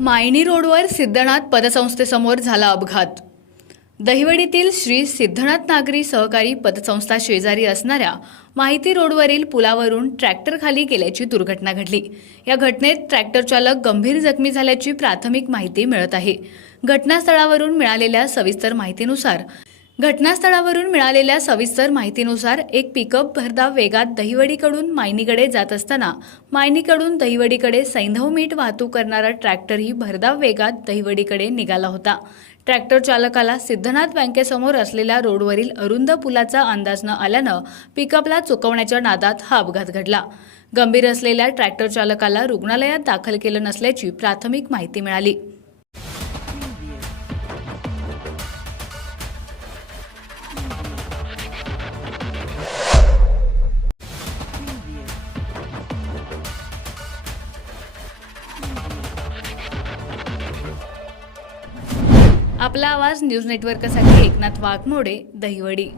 मायणी रोडवर सिद्धनाथ पतसंस्थेसमोर झाला अपघात. दहिवडीतील श्री सिद्धनाथ नागरी सहकारी पतसंस्था शेजारी असणाऱ्या माहिती रोडवरील पुलावरून ट्रॅक्टर खाली गेल्याची दुर्घटना घडली. या घटनेत ट्रॅक्टर चालक गंभीर जखमी झाल्याची प्राथमिक माहिती मिळत आहे. घटनास्थळावरून मिळालेल्या सविस्तर माहितीनुसार घटनास्थळावरून मिळालेल्या सविस्तर माहितीनुसार एक पिकअप भरधाव वेगात दहिवडीकडून मायनीकडे जात असताना मायनीकडून दहिवडीकडे सैंधव मीठ वाहतूक करणारा ट्रॅक्टरही भरधाव वेगात दहिवडीकडे निघाला होता. ट्रॅक्टर चालकाला सिद्धनाथ बँकेसमोर असलेल्या रोडवरील अरुंद पुलाचा अंदाज न आल्यानं पिकअपला चुकवण्याच्या नादात हा अपघात घडला. गंभीर असलेल्या ट्रॅक्टर चालकाला रुग्णालयात दाखल केलं नसल्याची प्राथमिक माहिती मिळाली. आपला आवाज न्यूज नेटवर्कसाठी एकनाथ वाघमोडे दहिवडी.